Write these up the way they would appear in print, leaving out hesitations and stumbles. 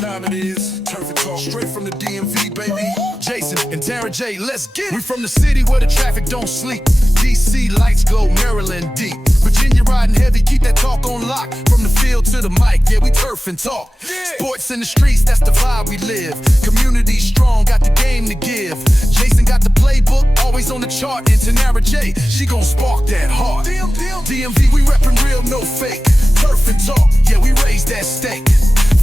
time it is. Turf and Talk, straight from the DMV, baby. Jason and Tara J, let's get it. We from the city where the traffic don't sleep. DC lights glow, Maryland deep. Virginia riding heavy, keep that talk on lock. From the field to the mic, yeah, we turf and talk. Sports in the streets, that's the vibe we live. Community strong, got the game to give. Jason got the playbook, always on the chart. And Tara J, she gon' spark that heart. DMV, we reppin' real, no fake. Turf and talk, yeah, we raise that stake.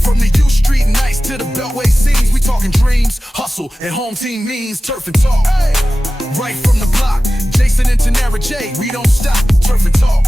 From the U Street nights to the Beltway scenes, we talking dreams, hustle, and home team means. Turf and talk, right from the block. Jason and Tara J, we don't stop. Turf and talk,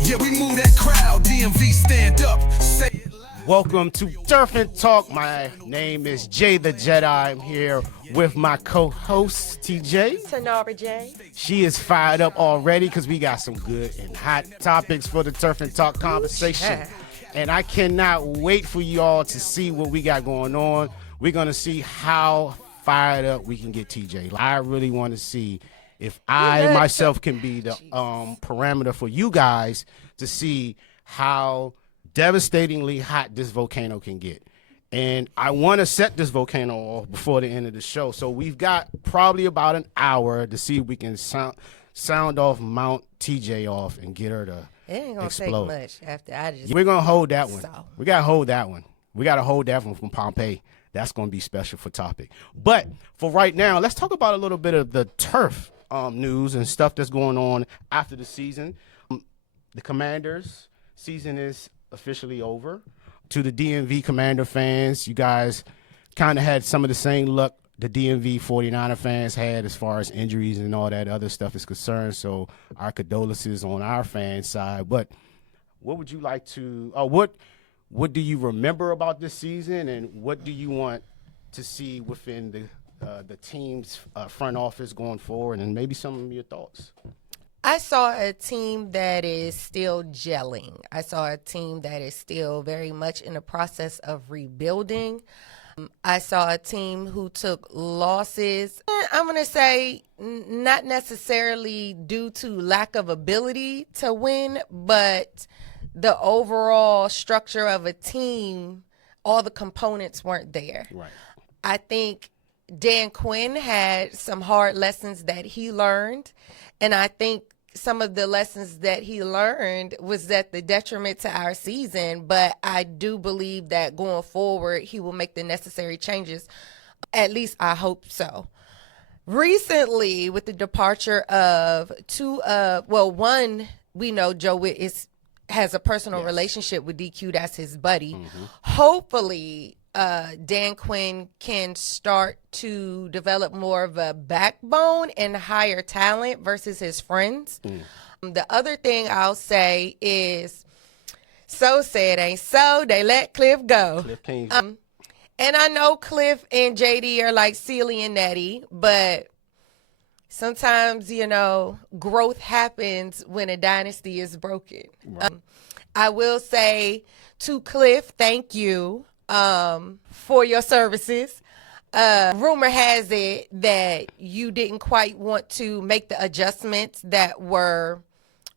yeah, we move that crowd. DMV, stand up, say it loud. Welcome to Turf and Talk. My name is Jay the Jedi. I'm here with my co-host, TJ. Tara J. She is fired up already because we got some good and hot topics for the Turf and Talk conversation. And I cannot wait for you all to see what we got going on. We're going to see how fired up we can get TJ. I really want to see if I myself can be the parameter for you guys to see how devastatingly hot this volcano can get. And I want to set this volcano off before the end of the show. So we've got probably about an hour to see if we can sound off Mount TJ off and get her to It ain't gonna explode. take much after I just. We're gonna hold that one. So. We gotta hold that one. We gotta hold that one from Pompeii. That's gonna be special for topic. But for right now, let's talk about a little bit of the turf news and stuff that's going on after the season. The Commanders season is officially over. To the DMV Commander fans, you guys kind of had some of the same luck the DMV 49er fans had as far as injuries and all that other stuff is concerned. So our condolences on our fan side. But what would you like to what do you remember about this season, and what do you want to see within the team's front office going forward, and maybe some of your thoughts? I saw a team that is still gelling. I saw a team that is still very much in the process of rebuilding. I saw a team who took losses, I'm going to say not necessarily due to lack of ability to win, but the overall structure of a team, all the components weren't there. Right. I think Dan Quinn had some hard lessons that he learned, and I think some of the lessons that he learned was at the detriment to our season, but I do believe that going forward, he will make the necessary changes. At least I hope so. Recently, with the departure of one, we know Joe Witt has a personal relationship with DQ. That's his buddy. Mm-hmm. Hopefully, Dan Quinn can start to develop more of a backbone and hire talent versus his friends. The other thing I'll say is, so said ain't so, they let Cliff go. Cliff King. And I know Cliff and JD are like Celie and Nettie, but sometimes, growth happens when a dynasty is broken. Right. I will say to Cliff, thank you for your services. Rumor has it that you didn't quite want to make the adjustments that were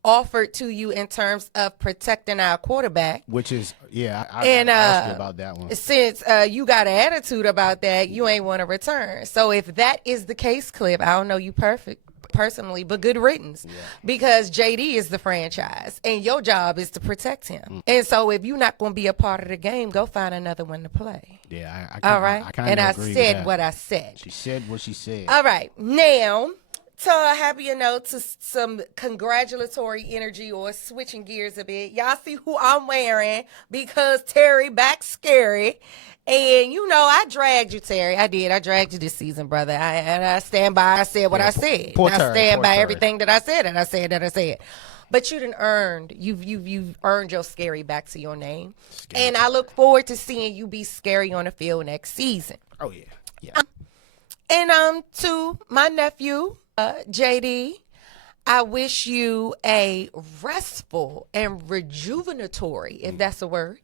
offered to you in terms of protecting our quarterback. Which is, I asked you about that one. Since you got an attitude about that, you ain't want to return. So if that is the case, Cliff, I don't know you personally, but good riddance, because JD is the franchise and your job is to protect him. And so if you're not going to be a part of the game, go find another one to play. Yeah, all right. I said what I said. She said what she said. All right. Now, to a happier note, to some congratulatory energy, or switching gears a bit. Y'all see who I'm wearing, because Terry back scary. And, I dragged you, Terry. I did. I dragged you this season, brother. I stand by. I said what I said. I stand by everything that I said, and I said. But you've earned your scary back to your name. Scary. And I look forward to seeing you be scary on the field next season. Oh, yeah. And to my nephew, JD, I wish you a restful and rejuvenatory, if that's a word,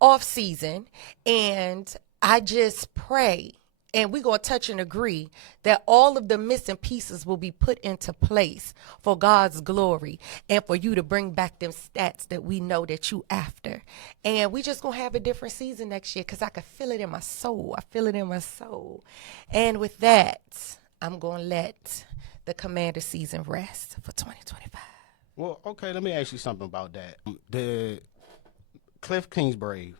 off season. And I just pray And we're going to touch and agree that all of the missing pieces will be put into place for God's glory and for you to bring back them stats that we know that you after. And we just going to have a different season next year because I can feel it in my soul. I feel it in my soul. And with that, I'm going to let the Commander season rest for 2025. Well, okay, let me ask you something about that. The Cliff Kingsbury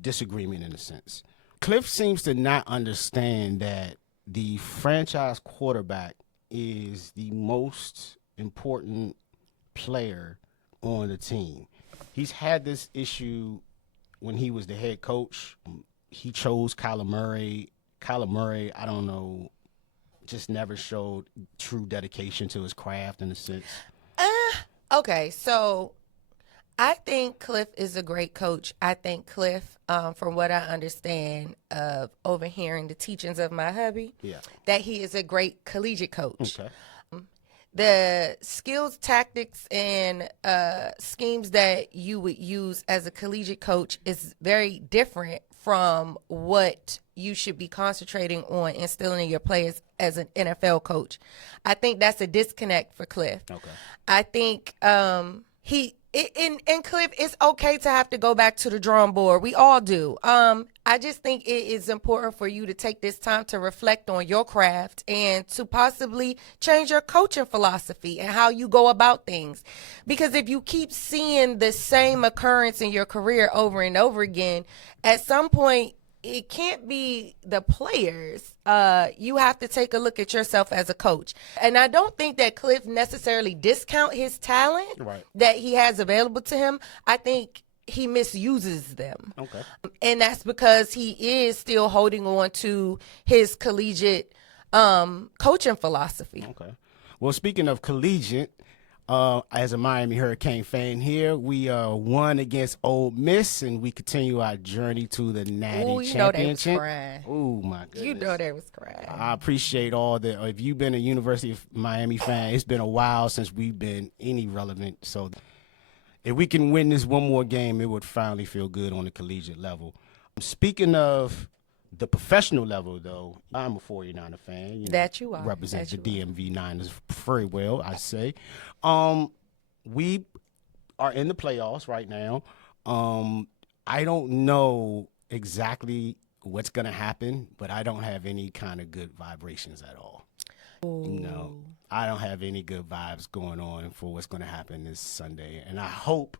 disagreement in a sense. Cliff seems to not understand that the franchise quarterback is the most important player on the team. He's had this issue when he was the head coach. He chose Kyler Murray. Kyler Murray, I don't know, just never showed true dedication to his craft in a sense. Okay, so I think Cliff is a great coach. I think Cliff, from what I understand of overhearing the teachings of my hubby, that he is a great collegiate coach. Okay. The skills, tactics, and schemes that you would use as a collegiate coach is very different from what you should be concentrating on instilling in your players as an NFL coach. I think that's a disconnect for Cliff. Okay. I think in Cliff, it's okay to have to go back to the drawing board. We all do. I just think it is important for you to take this time to reflect on your craft and to possibly change your coaching philosophy and how you go about things. Because if you keep seeing the same occurrence in your career over and over again, at some point, it can't be the players. You have to take a look at yourself as a coach. And I don't think that Cliff necessarily discount his talent that he has available to him. I think he misuses them. Okay. And that's because he is still holding on to his collegiate coaching philosophy. Okay. Well, speaking of collegiate, as a Miami Hurricane fan here, we won against Ole Miss, and we continue our journey to the Natty Championship. Oh, my goodness. You know they was crying. I appreciate all the, if you've been a University of Miami fan, it's been a while since we've been any relevant. So if we can win this one more game, it would finally feel good on the collegiate level. Speaking of the professional level, though, I'm a 49er fan. You know, that you are. Represent the DMV Niners very well, I say. We are in the playoffs right now. I don't know exactly what's going to happen, but I don't have any kind of good vibrations at all. Ooh. No, I don't have any good vibes going on for what's going to happen this Sunday. And I hope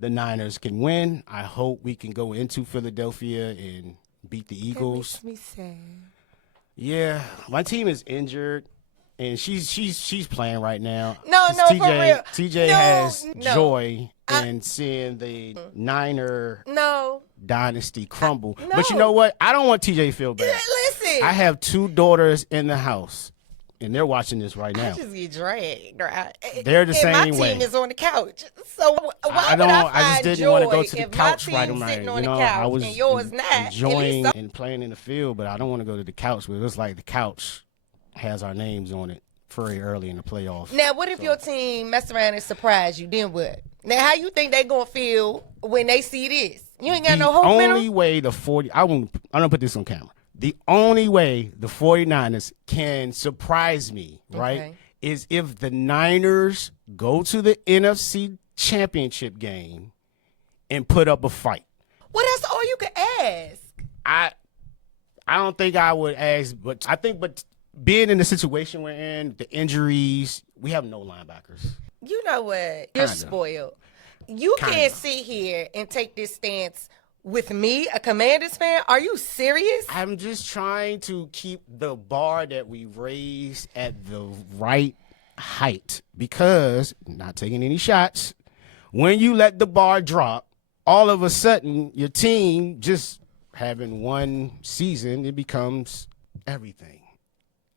the Niners can win. I hope we can go into Philadelphia and beat the Eagles. That makes me sad. Yeah, my team is injured, and she's playing right now. No, for real. TJ has joy in seeing the Niner dynasty crumble. But you know what? I don't want TJ to feel bad. Listen, I have 2 daughters in the house, and they're watching this right now. I just get dragged. They're the same way. My team is on the couch, so why would I just didn't want to go to the couch right away. Sitting on you know, the couch I was and yours not. enjoying and playing in the field, but I don't want to go to the couch. But it looks like the couch has our names on it very early in the playoffs. Now, what if your team mess around and surprise you? Then what? Now, how you think they gonna feel when they see this? You ain't got no hope in them? The only way I'm gonna put this on camera. The only way the 49ers can surprise me, right, is if the Niners go to the NFC Championship game and put up a fight. Well, that's all you can ask. I don't think I would ask, but I think, being in the situation we're in, the injuries, we have no linebackers. You know what? You're spoiled. You can't sit here and take this stance with me, a Commanders fan. Are you serious? I'm just trying to keep the bar that we raised at the right height because, not taking any shots, when you let the bar drop, all of a sudden your team just having one season, it becomes everything.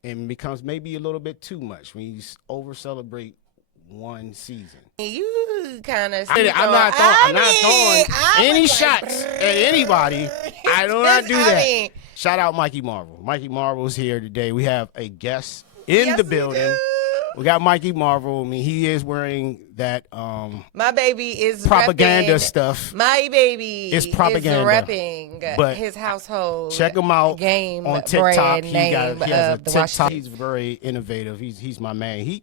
And becomes maybe a little bit too much when you over-celebrate one season. You kind of. I'm not throwing any shots at anybody. I do not do that. Shout out Mikey Marvel. Mikey Marvel is here today. We have a guest in the building. We got Mikey Marvel. I mean, he is wearing that My baby is propaganda repping, stuff. My baby It's propaganda. is repping But his household. Check him out game on TikTok. brand He name has a of the TikTok. Washington. He's very innovative. He's my man.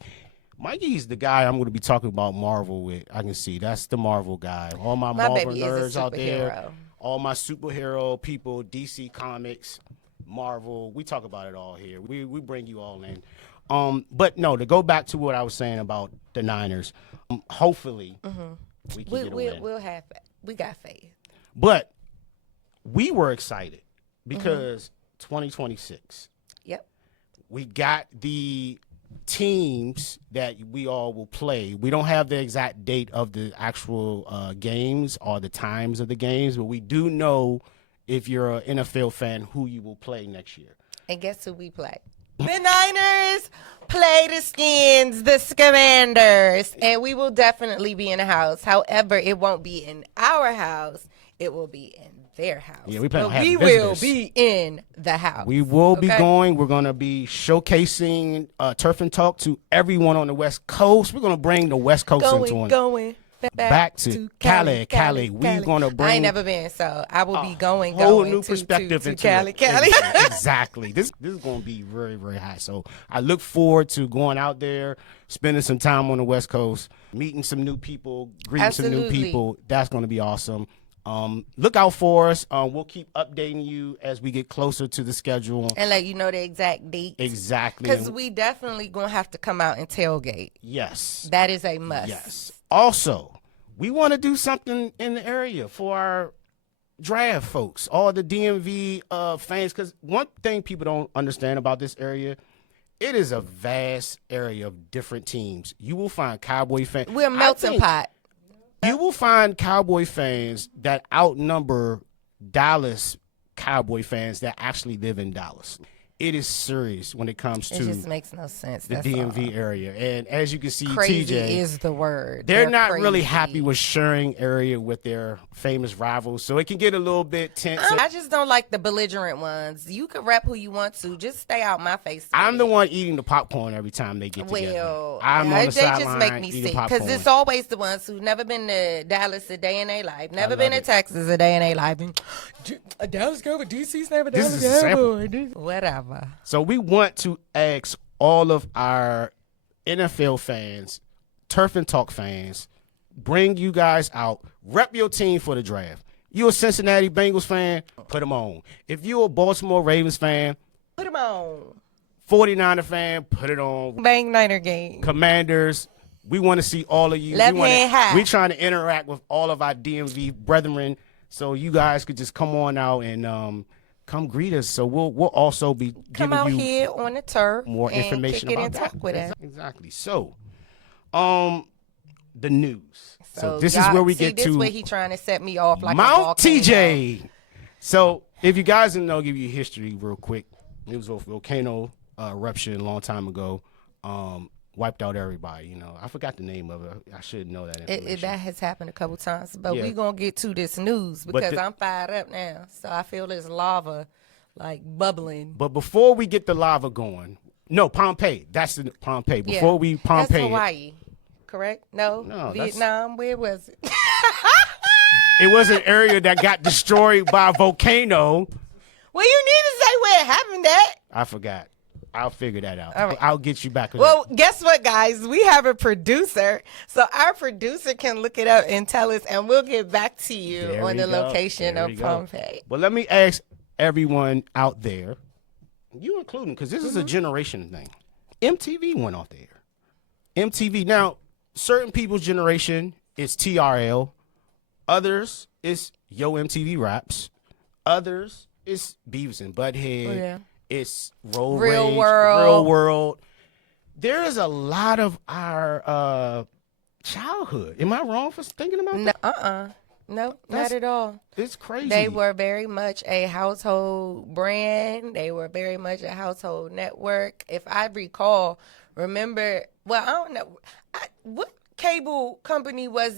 Mikey's the guy I'm going to be talking about Marvel with. I can see that's the Marvel guy. All my Marvel baby is a nerds out there, superhero. all my superhero people, DC Comics, Marvel. We talk about it all here. We bring you all in. But no, to go back to what I was saying about the Niners, hopefully we can get a win. We got faith. But we were excited because 2026. Yep. We got the teams that we all will play. We don't have the exact date of the actual games or the times of the games, but we do know, if you're an NFL fan, who you will play next year. And guess who we play? The Niners play the Skins, the Commanders, and we will definitely be in the house. However, it won't be in our house. It will be in their house. Yeah, we plan on having we will visitors. be in the house. We will be Okay? going. We're going to be showcasing Turf and Talk to everyone on the West Coast. We're going to bring the West Coast going back to Cali. We're going to bring I ain't never been, so I will be going whole going new to, perspective to into Cali. it. Exactly. This is going to be very, very high. So I look forward to going out there, spending some time on the West Coast, meeting some new people, greeting some new Absolutely. people. That's going to be awesome. Look out for us. We'll keep updating you as we get closer to the schedule. And let you know the exact date. Exactly. Because we definitely going to have to come out and tailgate. Yes. That is a must. Yes. Also, we want to do something in the area for our draft folks, all the DMV fans, because one thing people don't understand about this area, it is a vast area of different teams. You will find Cowboy fans. We're a melting pot. You will find Cowboy fans that outnumber Dallas Cowboy fans that actually live in Dallas. It is serious when it comes It to just makes no sense. the That's DMV all. area. And as you can see, Crazy TJ, is the word. they're not really crazy. happy with sharing area with their famous rivals. So it can get a little bit tense. I just don't like the belligerent ones. You can rap who you want to. Just stay out my face. I'm the one eating the popcorn every time they get together. Well, I'm on they the just sideline make me eating sick popcorn. because it's always the ones who've never been to Dallas a day in their life, never love been to it. Texas a day in their life. And, a Dallas girl with DC's never This Dallas is a Cowboy. Whatever. So we want to ask all of our NFL fans, Turf and Talk fans, bring you guys out, rep your team for the draft. You a Cincinnati Bengals fan? Put them on. If you a Baltimore Ravens fan, Put them on. 49er fan, put it on. Bang Niner game. Commanders, we want to see all of you. Left hand high. We're trying to interact with all of our DMV brethren, so you guys could just come on out and come greet us. So we'll also be Come giving out you here on the turf more and information kick it about and that. talk with us. Exactly. So, the news. So this is y'all- where we see, get this to where he trying to set me off like a Mount volcano. TJ. So if you guys didn't know, I'll give you history real quick. It was a volcano eruption a long time ago. Wiped out everybody. You know, I forgot the name of it. I should know that information. That has happened a couple times, but Yeah. we gonna get to this news because the- I'm fired up now. So I feel this lava like bubbling. But before we get the lava going, no, Pompeii. That's the Pompeii. Before we That's Pompeii, Hawaii, correct? No, No, that's- Vietnam. Where was it? it was an area that got destroyed by a volcano. Well, you need to say where it happened at. I forgot. I'll figure that out. All right. I'll get you back. Well, guess what, guys? We have a producer, so our producer can look it up and tell us, and we'll get back to you There on we the go. location There of we go. Pompeii. But let me ask everyone out there, you including, because this is a generation thing. MTV went off the air. MTV. Now, certain people's generation is TRL. Others is Yo MTV Raps. Others is Beavis and Butthead. Oh, yeah. It's Road Real Rage, World. Real World. There is a lot of our childhood. Am I wrong for thinking about No, that? no, That's- not at all. It's crazy. They were very much a household brand. They were very much a household network. If I recall, remember, well, I don't know. What cable company was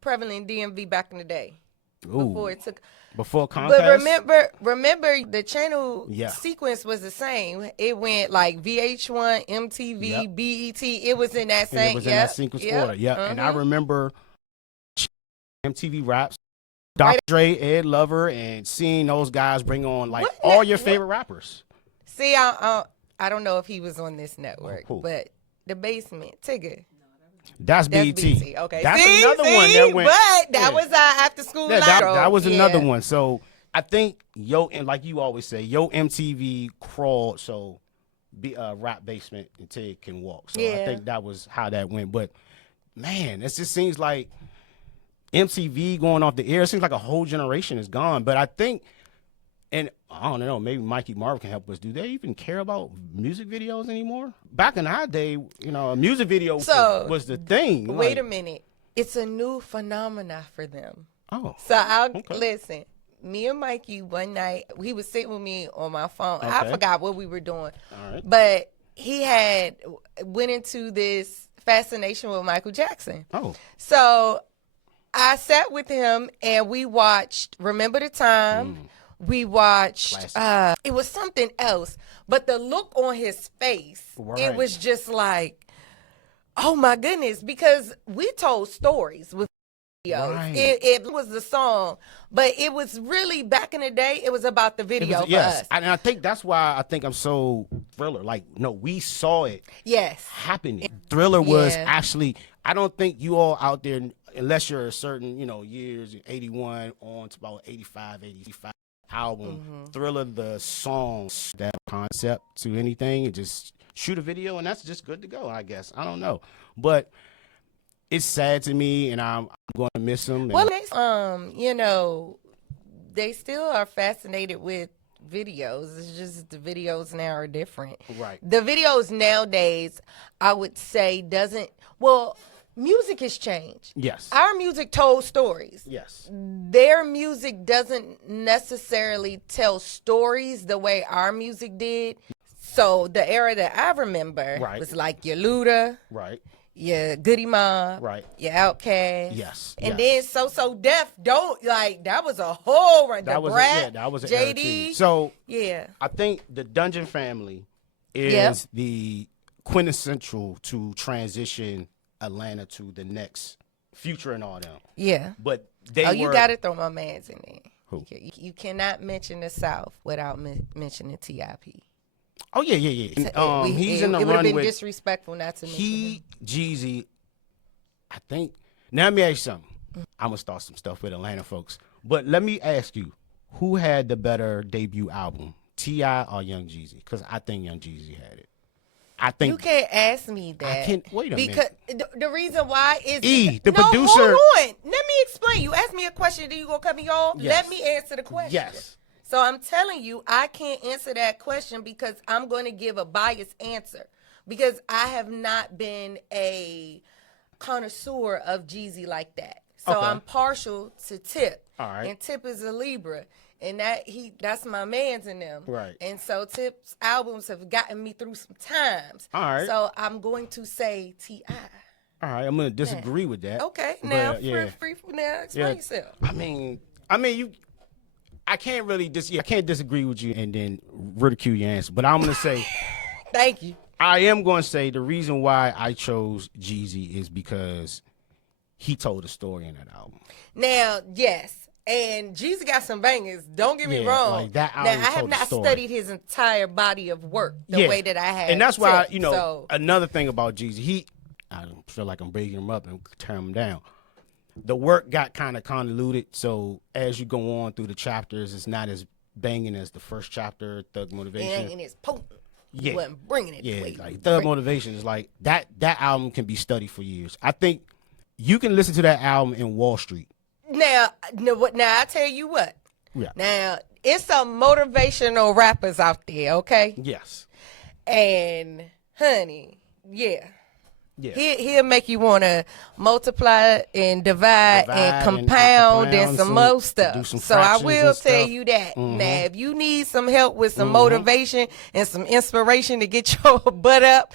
prevalent in DMV back in the day? before it took. Before Comcast. But remember the channel Yeah. sequence was the same. It went like VH1, MTV, Yep. BET. It was in that And same. it was in that sequence order. Yeah. And I remember MTV Raps, Dr. Dre, Ed Lover, and seeing those guys bring on like all your favorite rappers. See, I don't know if he was on this network, Cool. but the Basement, Tigger. That's That's BET. BT. Okay, That's see, another one that went. But that yeah. was our after school. Yeah, that was another Yeah. one. So I think and like you always say, MTV crawled so Rap Basement and Tig can walk. So I think that was how that went. But man, it just seems like MTV going off the air. It seems like a whole generation is gone. But I think, and I don't know, maybe Mikey Marv can help us. Do they even care about music videos anymore? Back in our day, a music video was the thing. Wait a minute. It's a new phenomena for them. Oh. So listen. Me and Mikey one night, he was sitting with me on my phone. I Okay. forgot what we were doing. All right. But he had went into this fascination with Michael Jackson. Oh. So I sat with him and we watched Remember the Time. We watched it was something else. But the look on his face, it was just like, oh my goodness, because we told stories with videos. Right. It was the song, but it was really back in the day, it was about the video for us. And I think that's why I think I'm so Thriller. Like, no, we saw it Yes. happening. Thriller was Yeah. actually, I don't think you all out there, unless you're a certain, years, 81 on to about 85 album, Thriller, the songs, that concept to anything, and just shoot a video, and that's just good to go, I guess. I don't know. But it's sad to me, and I'm going to miss them. Well, they still are fascinated with videos. It's just the videos now are different. Right. The videos nowadays, I would say, music has changed. Yes. Our music told stories. Yes. Their music doesn't necessarily tell stories the way our music did. So the era that I remember was like your Luda, Right. your Goody Mob, Right. your Outkast. Yes. And yes. then So Def, that was a whole run. That The was Brat, that was an era JD. too. So Yeah. I think the Dungeon Family is the quintessential to transition Atlanta to the next Future and all them. Yeah. But they you were got to throw my mans in there. Who? You cannot mention the South without mentioning T.I.P. Oh yeah. He's in the it would have run been with disrespectful not to mention him. Jeezy. I think. Now let me ask you something. I'm gonna start some stuff with Atlanta folks, but let me ask you, who had the better debut album, T.I. or Young Jeezy? Because I think Young Jeezy had it. I think You can't ask me that. I can't wait a because minute. the reason why is the no, producer. Hold on. Let me explain. You ask me a question, then you gonna cut me off. Yes. Let me answer the question. Yes. So I'm telling you, I can't answer that question because I'm going to give a biased answer because I have not been a connoisseur of Jeezy like that. So Okay. I'm partial to Tip. All right. And Tip is a Libra. And that's my man's in them. Right. And so Tip's albums have gotten me through some times. All right. So I'm going to say T.I. All right, I'm gonna disagree with that. Okay. But, Now, yeah. free from now. Explain yourself. I mean, you. I can't really I can't disagree with you and then ridicule your answer. But I'm gonna say, Thank you. I am gonna say the reason why I chose Jeezy is because he told a story in that album. Now, yes. And Jeezy got some bangers. Don't get me Yeah, wrong. like that now, album I have told the not story. studied his entire body of work the way that I have. And that's why, Tip. So, another thing about Jeezy, I don't feel like I'm breaking him up and tearing him down. The work got kind of convoluted, so as you go on through the chapters, it's not as banging as the first chapter, Thug Motivation. and it's potent. Yeah. He wasn't bringing it. Yeah, the way like you Thug bring it. Motivation is like that album can be studied for years. I think you can listen to that album in Wall Street. Now, I tell you what. Yeah. Now, it's some motivational rappers out there, okay? Yes. And, honey, yeah. Yeah. He'll make you want to multiply and divide and compound and some more stuff. So I will tell you that. Now, if you need some help with some motivation and some inspiration to get your butt up,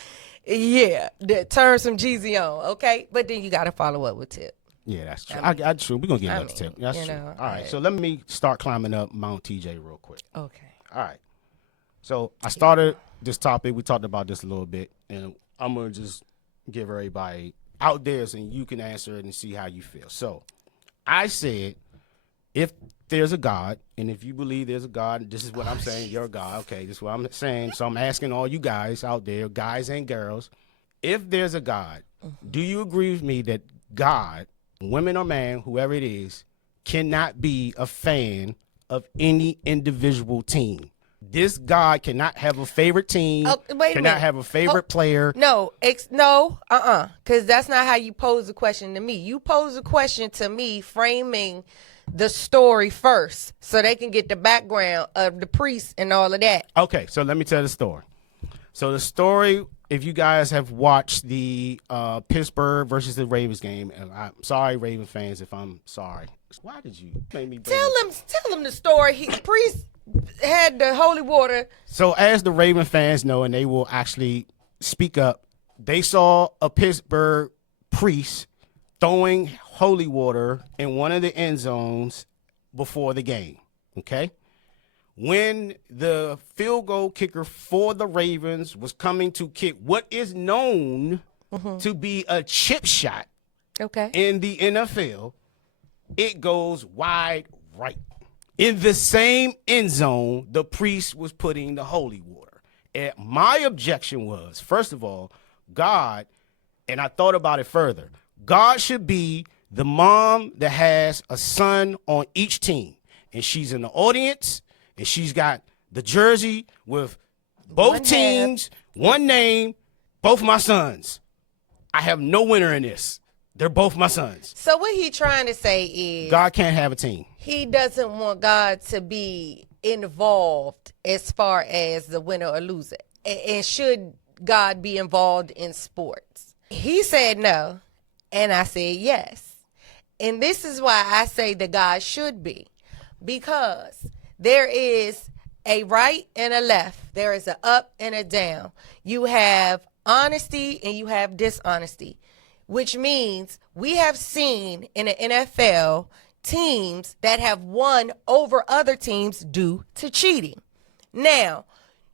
turn some Jeezy on, okay? But then you got to follow up with Tip. Yeah, that's true. I true. We're going to get another tip. That's true. All right, so let me start climbing up Mount TJ real quick. Okay. All right. So I started this topic. We talked about this a little bit, and I'm going to just give everybody out there and you can answer it and see how you feel. So I said, if there's a God, and if you believe there's a God, this is what I'm saying, you're a God. Okay, this is what I'm saying. So I'm asking all you guys out there, guys and girls, if there's a God, do you agree with me that God, women or man, whoever it is, cannot be a fan of any individual team? This God cannot have a favorite team, cannot have a favorite player. No, because that's not how you pose the question to me. You pose a question to me framing the story first so they can get the background of the priest and all of that. Okay, so let me tell the story. So the story, if you guys have watched the Pittsburgh versus the Ravens game, and I'm sorry, Raven fans, if I'm sorry. Why did you make me tell them the story? Priest had the holy water. So as the Raven fans know, and they will actually speak up, they saw a Pittsburgh priest throwing holy water in one of the end zones before the game. Okay. When the field goal kicker for the Ravens was coming to kick what is known to be a chip shot in the NFL, it goes wide right. In the same end zone, the priest was putting the holy water. And my objection was, first of all, God, and I thought about it further, God should be the mom that has a son on each team. And she's in the audience, and she's got the jersey with both teams, one name, both my sons. I have no winner in this. They're both my sons. So what he trying to say is God can't have a team. He doesn't want God to be involved as far as the winner or loser. And should God be involved in sports? He said no, and I said yes. And this is why I say that God should be. Because there is a right and a left. There is an up and a down. You have honesty and you have dishonesty, which means we have seen in the NFL teams that have won over other teams due to cheating. Now,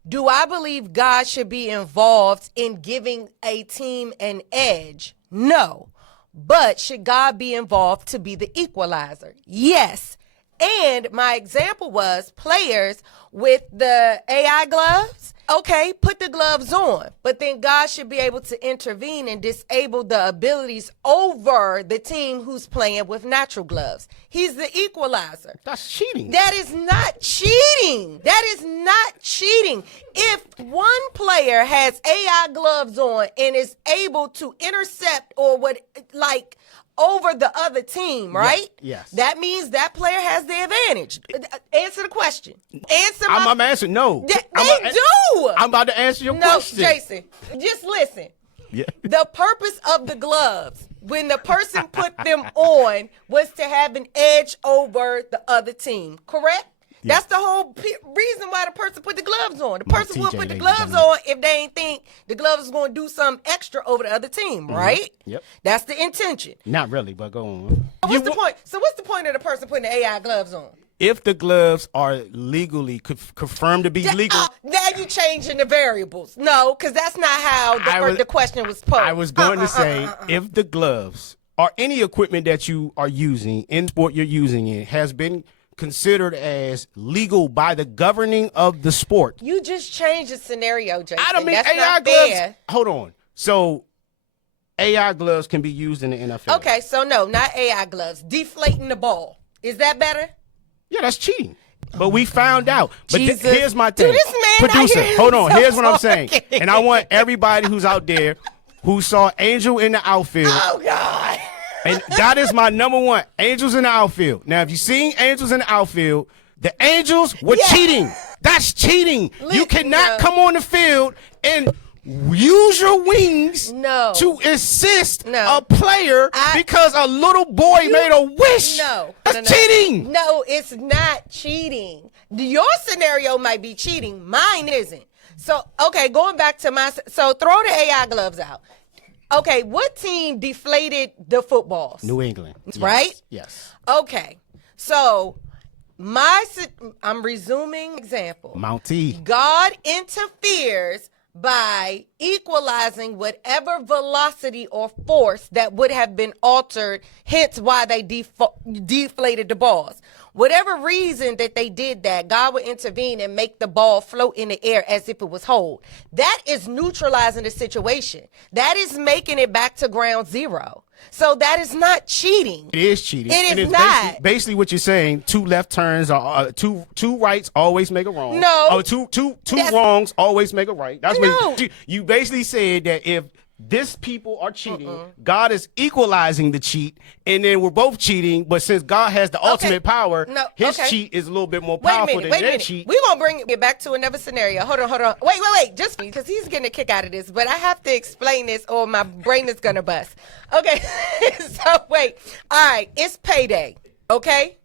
do I believe God should be involved in giving a team an edge? No. But should God be involved to be the equalizer? Yes. And my example was players with the AI gloves. Okay, put the gloves on, but then God should be able to intervene and disable the abilities over the team who's playing with natural gloves. He's the equalizer. That's cheating. That is not cheating. That is not cheating. If one player has AI gloves on and is able to intercept or over the other team, right? Yes. That means that player has the advantage. Answer the question. I'm answering. No. They do. I'm about to answer your question. No, Jason, just listen. Yeah. The purpose of the gloves, when the person put them on, was to have an edge over the other team, correct? Yes. That's the whole reason why the person put the gloves on. The person would put the gloves on if they ain't think the gloves is going to do something extra over the other team, right? Yep. That's the intention. Not really, but go on. What's the point? So what's the point of the person putting the AI gloves on? If the gloves are legally confirmed to be legal. Now you changing the variables. No, because that's not how the question was posed. I was going to say, if the gloves or any equipment that you are using in sport you're using it has been considered as legal by the governing of the sport. You just changed the scenario, Jason. I don't mean that's AI not gloves. fair. Hold on. So AI gloves can be used in the NFL. Okay, so no, not AI gloves. Deflating the ball. Is that better? Yeah, that's cheating. But we found out. But here's my thing. Dude, this man Producer, out here hold on. so Here's what I'm saying. talking. And I want everybody who's out there who saw Angel in the outfield. Oh, God. And that is my number one. Angels in the outfield. Now, if you've seen Angels in the outfield, the Angels were cheating. That's cheating. You cannot come on the field and use your wings to assist a player because a little boy made a wish. That's cheating. No, it's not cheating. Your scenario might be cheating. Mine isn't. So, okay, going back to so throw the AI gloves out. Okay, what team deflated the footballs? New England. Yes. Right? Yes. Okay, so I'm resuming example. Mountie. God interferes by equalizing whatever velocity or force that would have been altered, hence why they deflated the balls. Whatever reason that they did that, God would intervene and make the ball float in the air as if it was whole. That is neutralizing the situation. That is making it back to ground zero. So that is not cheating. It is cheating. It is it's not. Basically what you're saying, two left turns are two rights always make a wrong. No. Oh, two wrongs always make a right. That's No. what you basically said, that if this people are cheating, God is equalizing the cheat, and then we're both cheating, but since God has the ultimate power, his cheat is a little bit more powerful than their cheat. We're going to bring it back to another scenario. Hold on. Wait. Just because he's getting a kick out of this, but I have to explain this or my brain is going to bust. Okay, so wait. All right, it's payday, okay?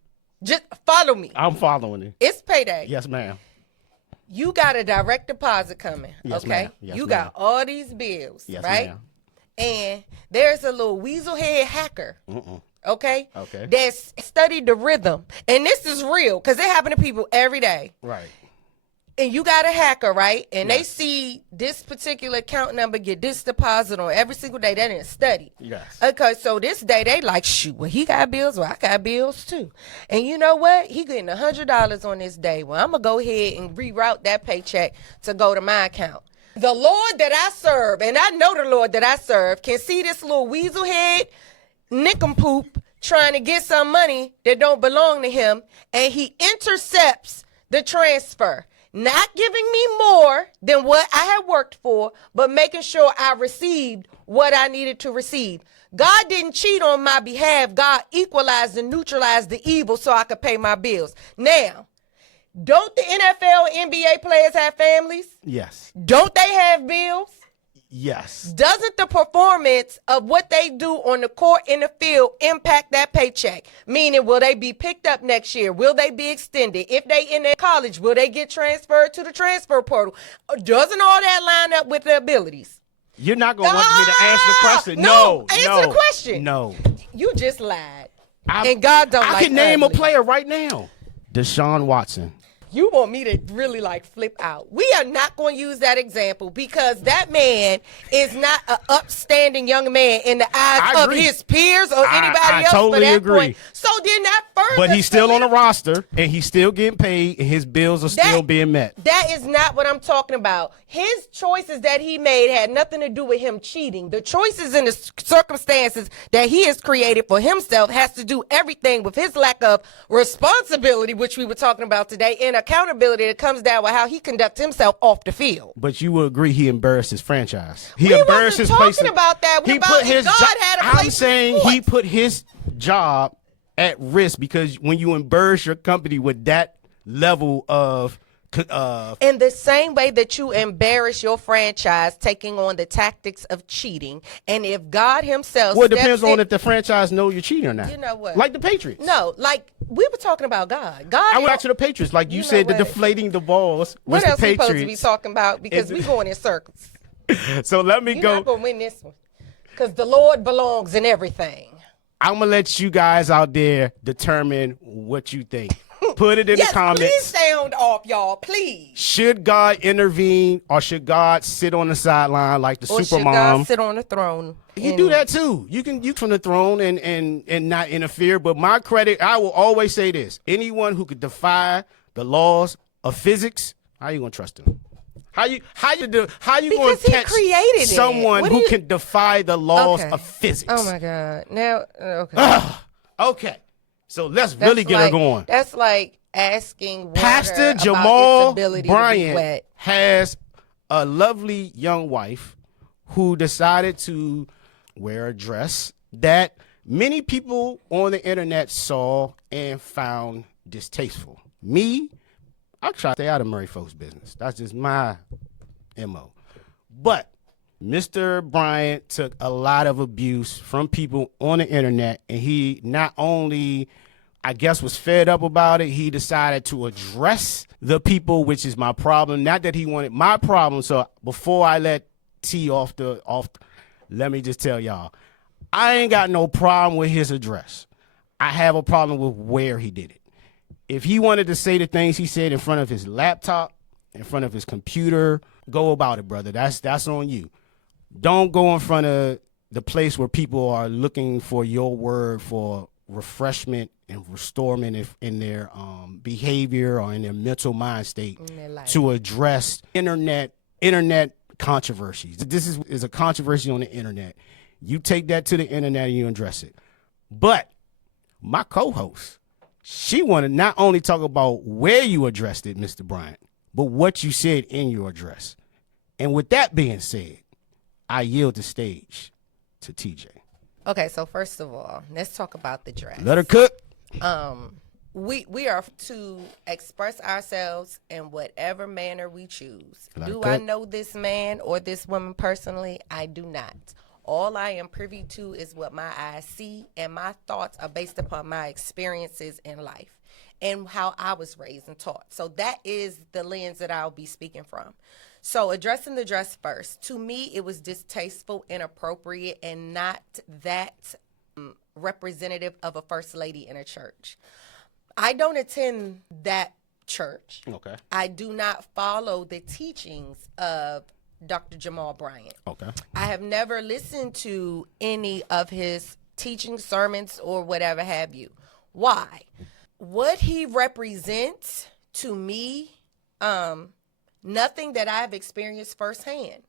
Just follow me. I'm following it. It's payday. Yes, ma'am. You got a direct deposit coming, Yes, okay? ma'am. Yes, you ma'am. got all these bills, Yes, right? ma'am. And there's a little weasel head hacker, okay? Okay. That's studied the rhythm. And this is real because it happens to people every day. Right. And you got a hacker, right? And they see this particular account number get this deposit on every single day. They didn't study. Yes. Okay, so this day they like, shoot, well, he got bills, well, I got bills too. And you know what? He getting $100 on this day. Well, I'm going to go ahead and reroute that paycheck to go to my account. The Lord that I serve, and I know the Lord that I serve, can see this little weasel head nincompoop trying to get some money that don't belong to him, and he intercepts the transfer. Not giving me more than what I had worked for, but making sure I received what I needed to receive. God didn't cheat on my behalf. God equalized and neutralized the evil so I could pay my bills. Now, don't the NFL and NBA players have families? Yes. Don't they have bills? Yes. Doesn't the performance of what they do on the court in the field impact that paycheck? Meaning, will they be picked up next year? Will they be extended? If they in their college, will they get transferred to the transfer portal? Doesn't all that line up with their abilities? You're not going to want me to answer the question. No, answer the question. No. You just lied. And God don't like I can name ugly. a player right now. Deshaun Watson. You want me to really like flip out. We are not going to use that example because that man is not an upstanding young man in the eyes of his peers or anybody I else totally for that agree. point. So then that further. But he's still on the roster, and he's still getting paid, and his bills are still being met. That is not what I'm talking about. His choices that he made had nothing to do with him cheating. The choices and the circumstances that he has created for himself has to do everything with his lack of responsibility, which we were talking about today, and accountability that comes down with how he conducts himself off the field. But you will agree he embarrassed his franchise. He We embarrassed wasn't his place. talking about that. He About put if his God job. had a place I'm in saying sports. he put his job at risk because when you embarrass your company with that level of in the same way that you embarrass your franchise taking on the tactics of cheating, and if God himself well, it depends steps in, on if the franchise know you're cheating or not. You know what? Like the Patriots. No, like we were talking about God. God. I went back to the Patriots. Like you said, the deflating the balls was what else the we Patriots. supposed to be talking about? Because we going in circles. So let me You're go. not gonna win this one because the Lord belongs in everything. I'm gonna let you guys out there determine what you think. Put it in the comments. Please sound off, y'all. Please. Should God intervene, or should God sit on the sideline like the Or super should mom? God sit on the throne? You do that too. You can from the throne and not interfere. But my credit, I will always say this: anyone who could defy the laws of physics, how you gonna trust him? How you gonna Because he catch created it. someone What who do you- can defy the laws Okay. of physics? Oh my God! Now, okay. Okay, so let's That's really get her going. That's like asking water Pastor about Jamal its ability to be Bryant wet. has a lovely young wife who decided to wear a dress that many people on the internet saw and found distasteful. Me, I try to stay out of Murray folks' business. That's just my MO. But Mr. Bryant took a lot of abuse from people on the internet, and he not only, I guess, was fed up about it, he decided to address the people, which is my problem. Not that he wanted my problem. So before I let T off, let me just tell y'all, I ain't got no problem with his address. I have a problem with where he did it. If he wanted to say the things he said in front of his laptop, in front of his computer, go about it, brother. That's on you. Don't go in front of the place where people are looking for your word for refreshment and restorement in their behavior or in their mental mind state to address internet controversies. This is a controversy on the internet. You take that to the internet and you address it. But my co-host, she want to not only talk about where you addressed it, Mr. Bryant, but what you said in your address. And with that being said, I yield the stage to TJ. Okay, so first of all, let's talk about the dress. Let her cook. We are to express ourselves in whatever manner we choose. Do cook. I know this man or this woman personally? I do not. All I am privy to is what my eyes see, and my thoughts are based upon my experiences in life and how I was raised and taught. So that is the lens that I'll be speaking from. So addressing the dress first, to me, it was distasteful, inappropriate, and not that representative of a first lady in a church. I don't attend that church. Okay. I do not follow the teachings of Dr. Jamal Bryant. Okay. I have never listened to any of his teaching sermons or whatever have you. Why? What he represents to me, nothing that I've experienced firsthand,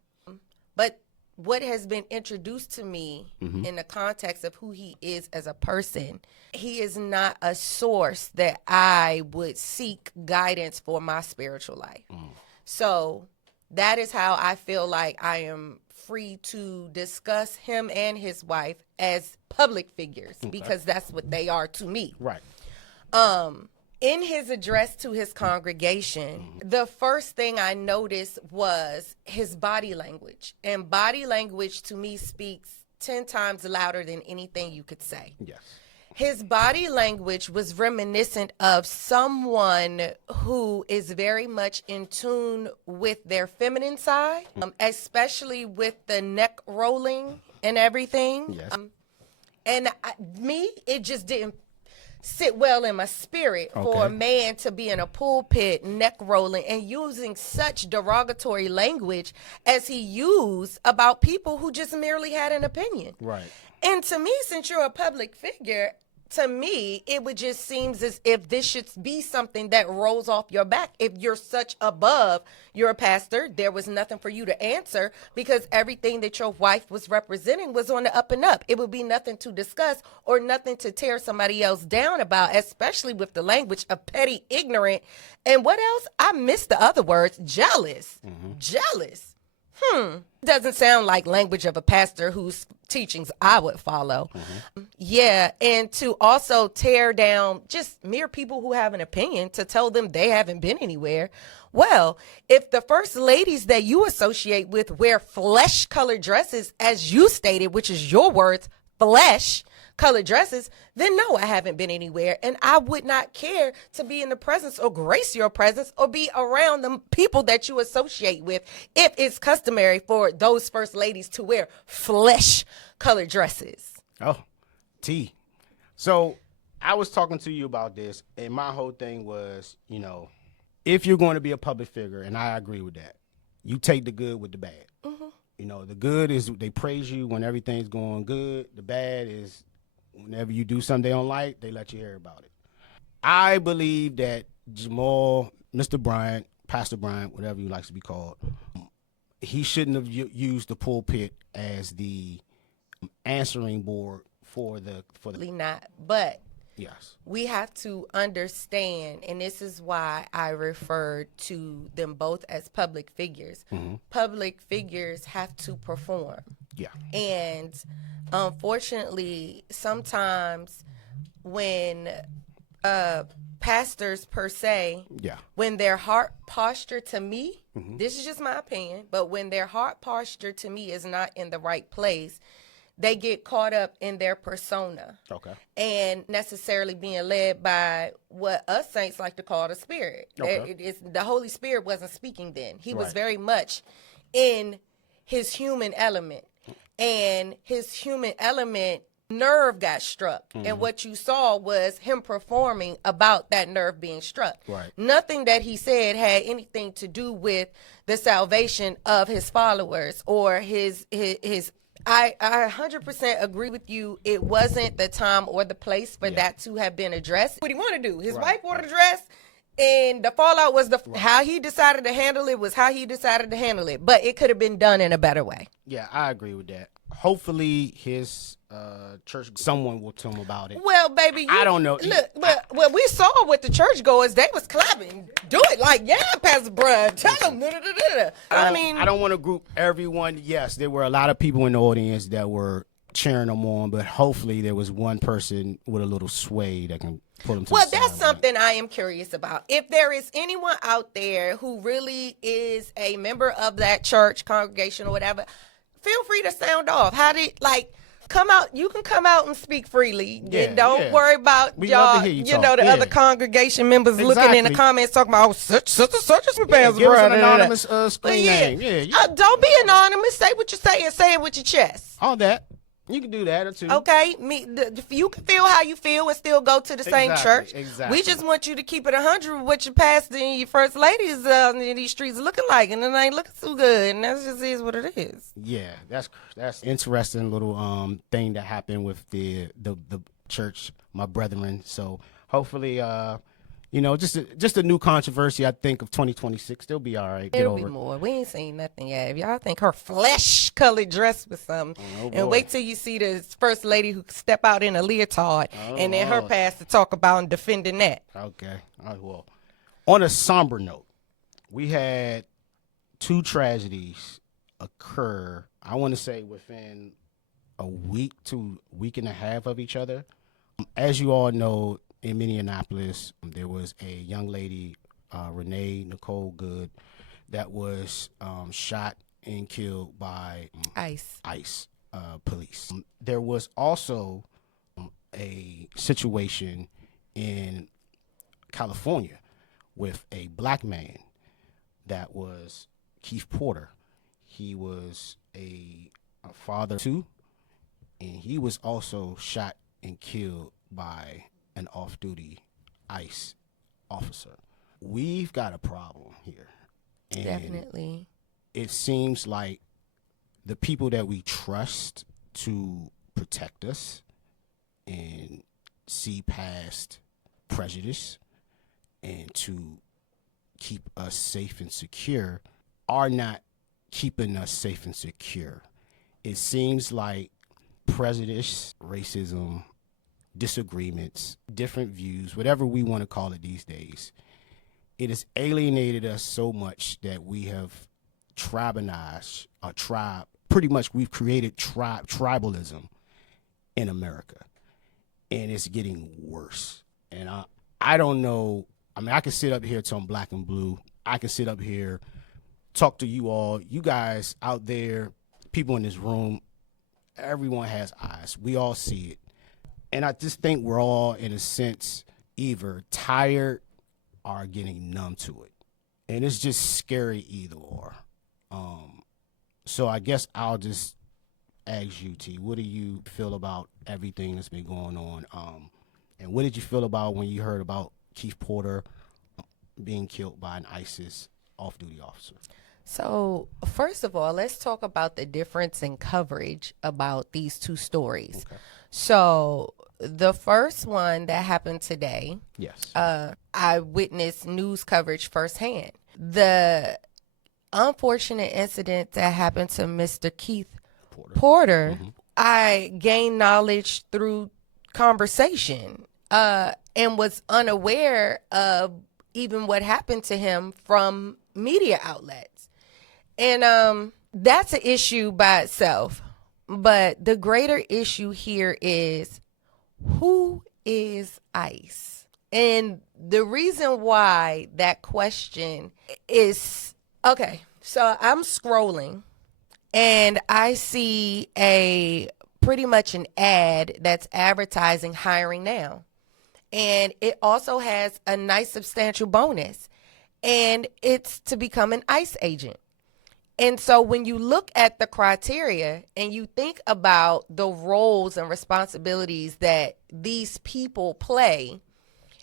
but what has been introduced to me in the context of who he is as a person, he is not a source that I would seek guidance for my spiritual life. So that is how I feel like I am free to discuss him and his wife as public figures, because that's what they are to me. Right. In his address to his congregation, the first thing I noticed was his body language. And body language to me speaks 10 times louder than anything you could say. Yes. His body language was reminiscent of someone who is very much in tune with their feminine side, especially with the neck rolling and everything. Yes. And it just didn't sit well in my spirit for a man to be in a pulpit neck rolling and using such derogatory language as he used about people who just merely had an opinion. Right. And to me, since you're a public figure, to me, it would just seems as if this should be something that rolls off your back. If you're such above, you're a pastor, there was nothing for you to answer because everything that your wife was representing was on the up and up. It would be nothing to discuss or nothing to tear somebody else down about, especially with the language of petty, ignorant, and what else? I missed the other words, jealous. Jealous. Doesn't sound like language of a pastor whose teachings I would follow. Yeah, and to also tear down just mere people who have an opinion, to tell them they haven't been anywhere. Well, if the first ladies that you associate with wear flesh-colored dresses, as you stated, which is your words, flesh-colored dresses, then no, I haven't been anywhere. And I would not care to be in the presence or grace your presence or be around the people that you associate with if it's customary for those first ladies to wear flesh-colored dresses. Oh, T. So I was talking to you about this, and my whole thing was, if you're going to be a public figure, and I agree with that, you take the good with the bad. The good is they praise you when everything's going good. The bad is whenever you do something they don't like, they let you hear about it. I believe that Jamal, Mr. Bryant, Pastor Bryant, whatever he likes to be called, he shouldn't have used the pulpit as the answering board for the. Not, but Yes. we have to understand, and this is why I refer to them both as public figures. Public figures have to perform. Yeah. And unfortunately, sometimes when pastors per se, when their heart posture to me, this is just my opinion, but when their heart posture to me is not in the right place, they get caught up in their persona. Okay. And necessarily being led by what us saints like to call the Spirit. Okay. The Holy Spirit wasn't speaking then. He was very much in his human element. and his human element nerve got struck. And what you saw was him performing about that nerve being struck. Right. Nothing that he said had anything to do with the salvation of his followers or his I 100% agree with you. It wasn't the time or the place for that to have been addressed. What he want to do? His wife wanted to dress, and the fallout was how he decided to handle it was how he decided to handle it. But it could have been done in a better way. Yeah, I agree with that. Hopefully, his church, someone will tell him about it. Well, baby, I don't know. Look, well, we saw with the churchgoers, they was clapping. Do it like, yeah, Pastor Brad, tell them. I don't want to group everyone. Yes, there were a lot of people in the audience that were cheering them on, but hopefully there was one person with a little sway that can pull them to Well, the side. that's something I am curious about. If there is anyone out there who really is a member of that church, congregation, or whatever, feel free to sound off. Come out. You can come out and speak freely. Yeah, And don't worry about we love y'all. to hear you You know, talk. the Yeah. other congregation members looking in the Exactly. comments talking about, such and such is Yeah, Pastor give us an Brad. anonymous screen Yeah. name. Yeah, Don't be anonymous. Say what you say and say it with your chest. all that. You can do that too. Okay, you can feel how you feel and still go to the same Exactly, church. exactly. We just want you to keep it 100 with what your pastor and your first ladies in these streets looking like, and it ain't looking too good, and that just is what it is. Yeah, that's interesting little thing that happened with the church, my brethren. So hopefully, just a new controversy. I think of 2026, they'll be all right. Get It'll over be it. more. We ain't seen nothing yet. If y'all think her flesh-colored dress was something, and wait till you see the first lady who step out in a leotard, and then her Lord. pastor talk about and defending that. Okay. All right, well, on a somber note, we had two tragedies occur, I want to say within a week to week and a half of each other. As you all know, in Minneapolis, there was a young lady, Renee Nicole Good, that was shot and killed by ICE police. There was also a situation in California with a black man that was Keith Porter. He was a father too, and he was also shot and killed by an off-duty ICE officer. We've got a problem here. And Definitely. it seems like the people that we trust to protect us and see past prejudice and to keep us safe and secure are not keeping us safe and secure. It seems like prejudice, racism, disagreements, different views, whatever we want to call it these days, it has alienated us so much that we have tribalized a tribe. Pretty much we've created tribalism in America, and it's getting worse. And I don't know. I mean, I can sit up here till I'm black and blue. I can sit up here, talk to you all, you guys out there, people in this room. Everyone has eyes. We all see it. And I just think we're all, in a sense, either tired or getting numb to it. And it's just scary either or. So I guess I'll just ask you, T, what do you feel about everything that's been going on? And what did you feel about when you heard about Keith Porter being killed by an ISIS off-duty officer? So, first of all, let's talk about the difference in coverage about these two stories. Okay. So, the first one that happened today, Yes. I witnessed news coverage firsthand. The unfortunate incident that happened to Mr. Keith Porter, I gained knowledge through conversation and was unaware of even what happened to him from media outlets. And that's an issue by itself. But the greater issue here is, who is ICE? And the reason why that question is, okay, so I'm scrolling and I see pretty much an ad that's advertising hiring now. And it also has a nice substantial bonus. And it's to become an ICE agent. And so when you look at the criteria and you think about the roles and responsibilities that these people play,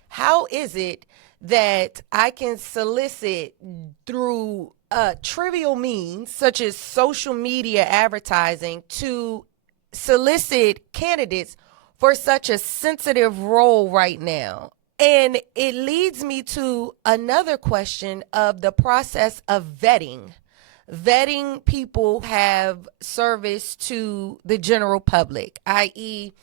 how is it that I can solicit through trivial means such as social media advertising to solicit candidates for such a sensitive role right now? And it leads me to another question of the process of vetting people who have service to the general public, i.e.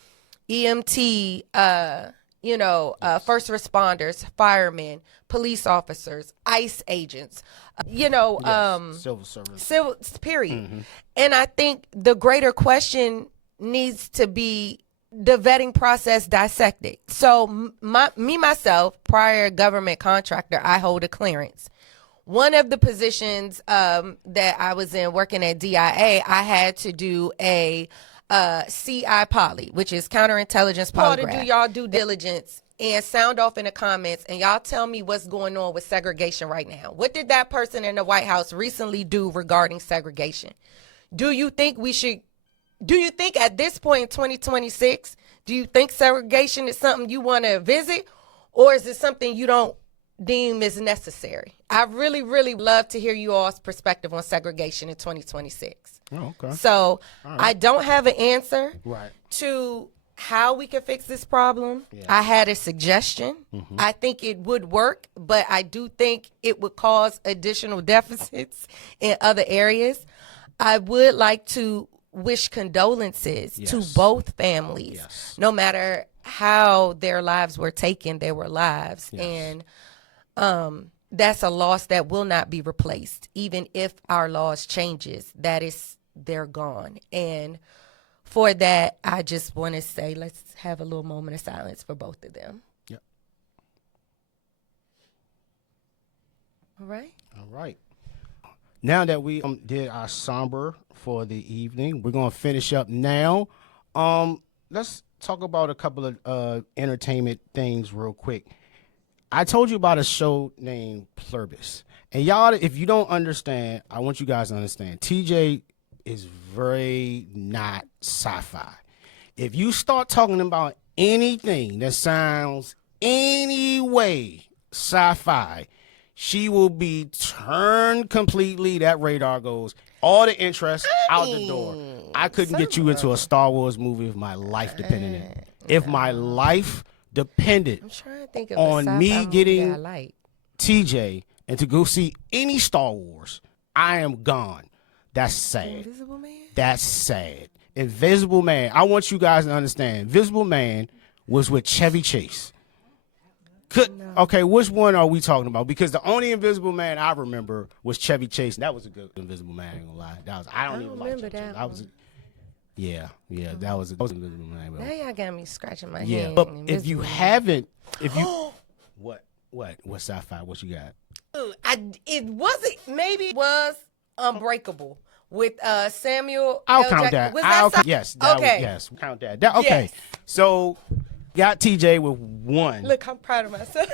EMT, first responders, firemen, police officers, ICE agents, civil service. period. And I think the greater question needs to be the vetting process dissected. So myself, prior government contractor, I hold a clearance. One of the positions that I was in working at DIA, I had to do a CI poly, which is counterintelligence polygraph. To do y'all due diligence and sound off in the comments, and y'all tell me what's going on with segregation right now. What did that person in the White House recently do regarding segregation? Do you think at this point in 2026, do you think segregation is something you want to visit, or is it something you don't deem as necessary? I really, really love to hear you all's perspective on segregation in 2026. Oh, okay. So right. I don't have an answer Right. to how we can fix this problem. Yeah. I had a suggestion. I think it would work, but I do think it would cause additional deficits in other areas. I would like to wish condolences to both families, no matter how their lives were taken, they were lives. And that's a loss that will not be replaced. Even if our laws changes, they're gone. And for that, I just want to say, let's have a little moment of silence for both of them. Yep. All right. All right. Now that we did our somber for the evening, we're going to finish up now. Let's talk about a couple of entertainment things real quick. I told you about a show named Pluribus. And y'all, if you don't understand, I want you guys to understand. TJ is very not sci-fi. If you start talking about anything that sounds any way sci-fi, she will be turned completely. That radar goes. All the interest out the door. I couldn't get you into a Star Wars movie if my life depended on it. If my life depended I'm trying to think of on me getting like TJ and to go see any Star Wars, I am gone. That's sad. Invisible Man? That's sad. Invisible Man. I want you guys to understand. Invisible Man was with Chevy Chase. Okay, which one are we talking about? Because the only Invisible Man I remember was Chevy Chase, and that was a good Invisible Man. I ain't gonna lie. I don't even remember like Chevy that Chase. That was a Invisible Man. Now y'all got me scratching my head. Yeah, but if you haven't, what sci-fi? What you got? Maybe it was Unbreakable with Samuel. I'll count that. Yes. Okay. Yes. Count that. Okay. Yes. So got TJ with one. Look, I'm proud of myself.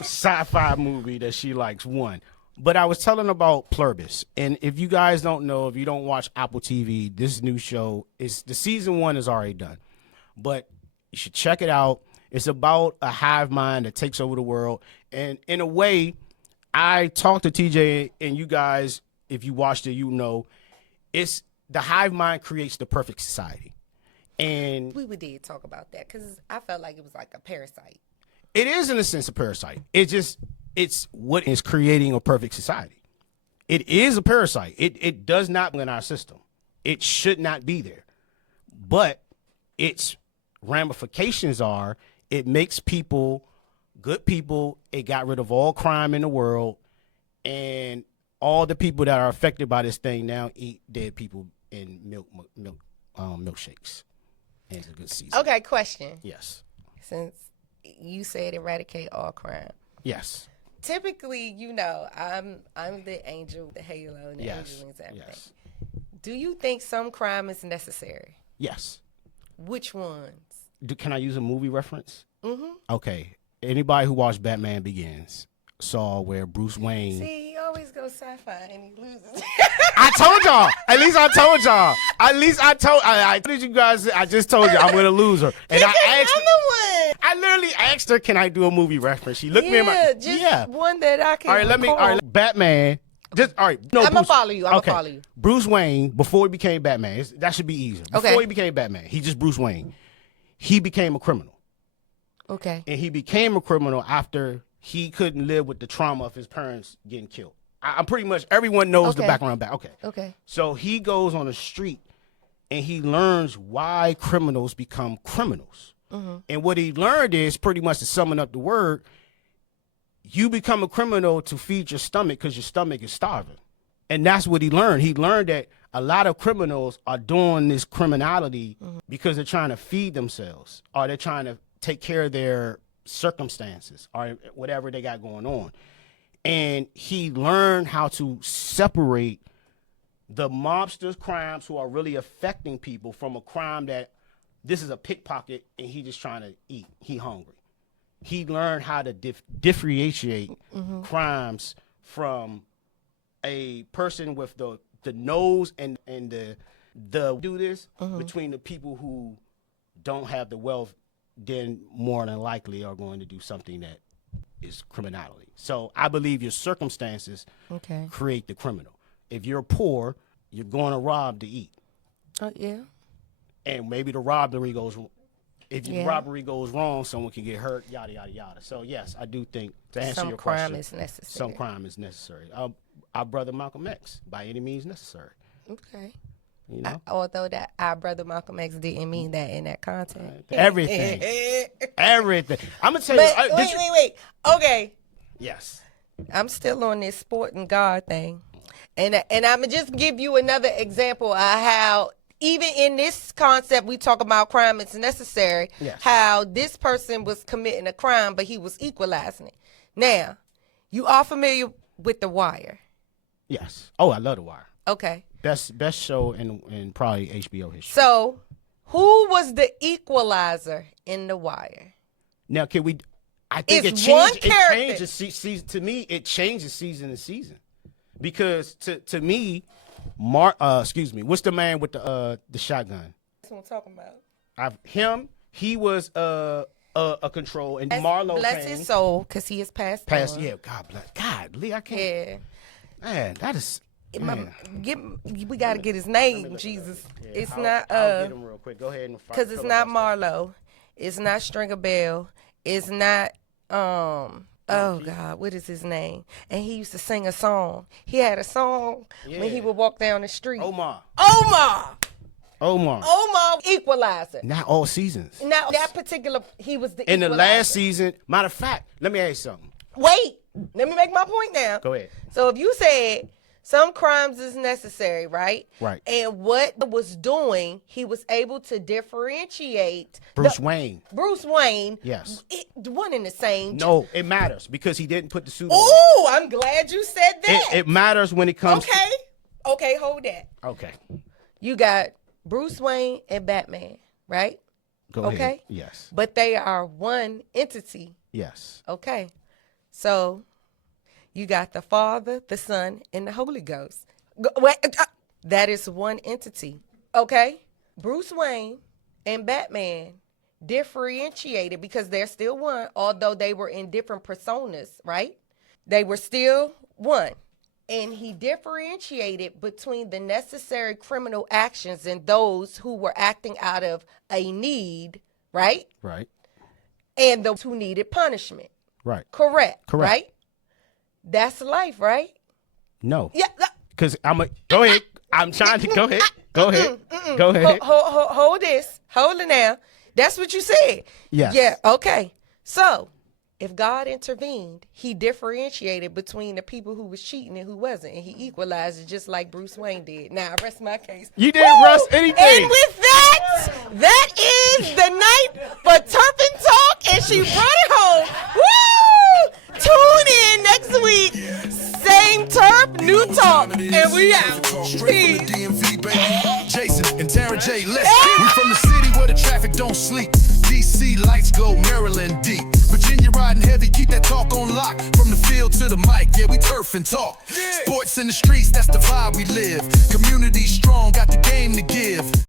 Sci-fi movie that she likes, one. But I was telling about Pluribus, and if you guys don't know, if you don't watch Apple TV, this new show the season 1 is already done, but you should check it out. It's about a hive mind that takes over the world, and in a way, I talked to TJ, and you guys, if you watched it, you know, it's the hive mind creates the perfect society, and we did talk about that because I felt like it was like a parasite. It is in a sense a parasite. It's what is creating a perfect society. It is a parasite. It does not belong in our system. It should not be there. But its ramifications are it makes people good people. It got rid of all crime in the world. And all the people that are affected by this thing now eat dead people in milkshakes. And it's a good season. Okay, question. Yes. Since you said eradicate all crime. Yes. Typically, I'm the angel, the halo, and the angel wings, everything. Yes. Do you think some crime is necessary? Yes. Which ones? Can I use a movie reference? Mm-hmm. Okay. Anybody who watched Batman Begins saw where Bruce Wayne. See, he always goes go sci-fi and he loses. I told y'all. At least I told y'all. I told you guys. I just told you I'm gonna lose her. And I asked. I literally asked her, "Can I do a movie reference?" She looked me in my. Just one that I can. All right, recall. All right, Batman. Just all right. No, I'm gonna Bruce, follow you. I'm okay. gonna follow you. Bruce Wayne, before he became Batman, that should be easier. Before Okay. he became Batman, he just Bruce Wayne. He became a criminal. Okay. And he became a criminal after he couldn't live with the trauma of his parents getting killed. I'm pretty much, everyone knows the Okay. background back. Okay. Okay. So he goes on the street and he learns why criminals become criminals. Mm-hmm. And what he learned is, pretty much to summon up the word, you become a criminal to feed your stomach because your stomach is starving. And that's what he learned. He learned that a lot of criminals are doing this criminality because they're trying to feed themselves, or they're trying to take care of their circumstances or whatever they got going on. And he learned how to separate the mobsters' crimes who are really affecting people from a crime that this is a pickpocket and he just trying to eat. He hungry. He learned how to differentiate crimes from a person with the nose and the do this between the people who don't have the wealth, then more than likely are going to do something that is criminality. So I believe your circumstances create the criminal. If you're poor, you're going to rob to eat. Oh yeah. And maybe the robbery goes wrong. If the robbery goes wrong, someone can get hurt, yada, yada, yada. So, yes, I do think, to answer your question, crime is necessary. some crime is necessary. Our brother Malcolm X, by any means necessary. Okay. You know? Although that our brother Malcolm X didn't mean that in that context. Everything. Everything. I'm going to tell But you. wait. Okay. Yes. I'm still on this sport and God thing. And I'm going to just give you another example of how, even in this concept, we talk about crime is necessary, how this person was committing a crime, but he was equalizing it. Now, you are familiar with The Wire. Yes. Oh, I love The Wire. Okay. Best show in probably HBO history. So, who was the equalizer in The Wire? Now, can we? I think It's it one changes. It character. changes season. To me, it changes season to season, because to me, what's the man with the shotgun? That's what I'm talking about. He was a control, and Marlo Bless came. his soul, because he is passed on. Yeah, God bless. God, Lee, I can't. Yeah. Man, that is. Man. We got to get his name, Jesus. Yeah, It's I'll not, get him real quick. Go ahead and because it's not Marlo. It's not Stringer Bell. It's not, oh God, what is his name? And he used to sing a song. He had a song when he would walk down the street. Omar. Equalizer. Not all seasons. Now, that particular, he was the In the equalizer. last season, matter of fact, let me ask you something. Wait, let me make my point now. Go ahead. So if you said some crimes is necessary, right? Right. And what he was doing, he was able to differentiate Bruce Wayne. Yes. The one in the same. No, it matters because he didn't put the suit on. Oh, I'm glad you said that. It matters when it comes Okay, hold that. Okay. You got Bruce Wayne and Batman, right? Go Okay. ahead. Yes. But they are one entity. Yes. Okay. So you got the Father, the Son, and the Holy Ghost. That is one entity. Okay? Bruce Wayne and Batman differentiated because they're still one, although they were in different personas, right? They were still one. And he differentiated between the necessary criminal actions and those who were acting out of a need, right? Right. And those who needed punishment. Right. Correct. Right? That's life, right? No. Yeah. Because go ahead. I'm trying to go ahead. Go ahead. Go ahead. Hold this. Hold it now. That's what you said. Yes. Yeah. Okay. So, if God intervened, he differentiated between the people who was cheating and who wasn't, and he equalized it just like Bruce Wayne did. Now, I rest my case. You didn't rest anything. And with that is the night for Turpin Talk, and she brought it home. Woo! Tune in next week. Same Turp, new talk, and we out. Straight from the DMV, baby. Jason and Tara J, let's get. We from the city where the traffic don't sleep. DC lights go Maryland deep. Virginia riding heavy, keep that talk on lock. From the field to to the mic, yeah, we turf and talk. Sports in the streets, that's the vibe we live. Community strong, got the game to give.